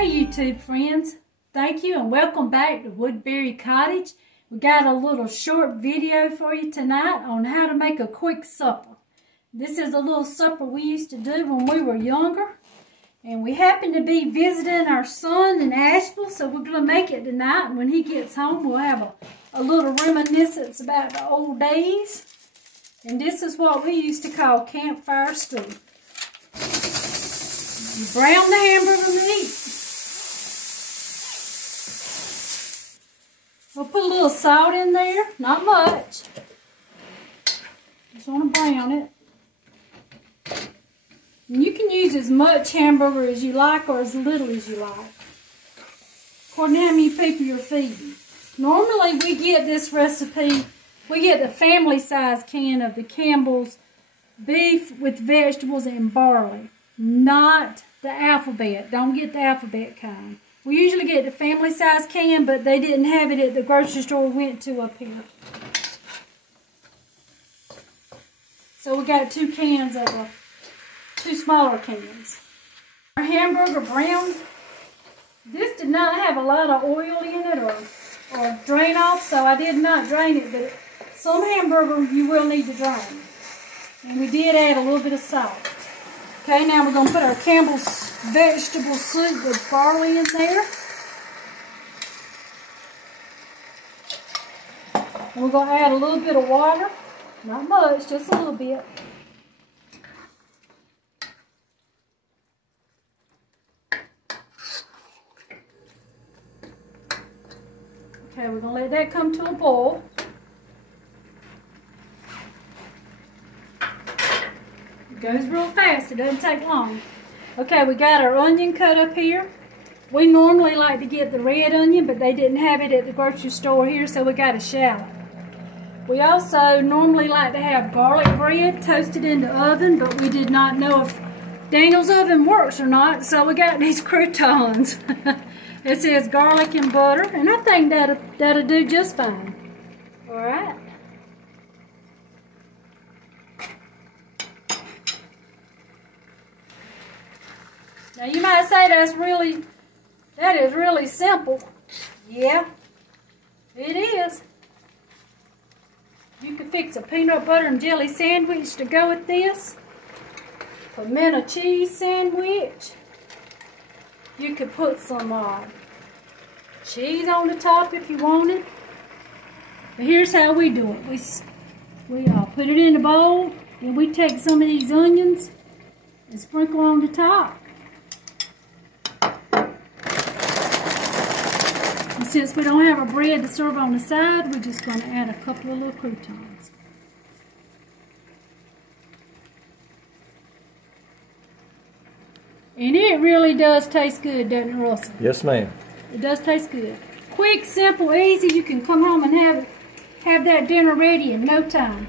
Hey YouTube friends, thank you and welcome back to Woodbury Cottage. We got a little short video for you tonight on how to make a quick supper. This is a little supper we used to do when we were younger. And we happen to be visiting our son in Asheville, so we're going to make it tonight. And when he gets home, we'll have a little reminiscence about the old days. And this is what we used to call campfire stew. You brown the hamburger meat. We'll put a little salt in there, not much. Just want to brown it. And you can use as much hamburger as you like or as little as you like, according to how many people you're feeding. Normally we get this recipe, we get the family size can of the Campbell's beef with vegetables and barley, not the alphabet. Don't get the alphabet kind. We usually get the family size can, but they didn't have it at the grocery store we went to up here. So we got two cans of two smaller cans. Our hamburger brown. This did not have a lot of oil in it or drain off, so I did not drain it, but some hamburger you will need to drain. And we did add a little bit of salt. Okay, now we're going to put our Campbell's vegetable soup with barley in there. And we're going to add a little bit of water. Not much, just a little bit. Okay, we're going to let that come to a boil. It goes real fast, it doesn't take long. Okay, we got our onion cut up here. We normally like to get the red onion, but they didn't have it at the grocery store here, so we got a shallot. We also normally like to have garlic bread toasted in the oven, but we did not know if Daniel's oven works or not, so we got these croutons. It says garlic and butter, and I think that'll do just fine. All right. Now you might say that is really simple. Yeah, it is. You could fix a peanut butter and jelly sandwich to go with this. Pimento cheese sandwich. You could put some cheese on the top if you wanted. But here's how we do it. We put it in a bowl, and we take some of these onions and sprinkle on the top. And since we don't have a bread to serve on the side, we're just going to add a couple of little croutons. And it really does taste good, doesn't it, Russell? Yes, ma'am. It does taste good. Quick, simple, easy. You can come home and have that dinner ready in no time.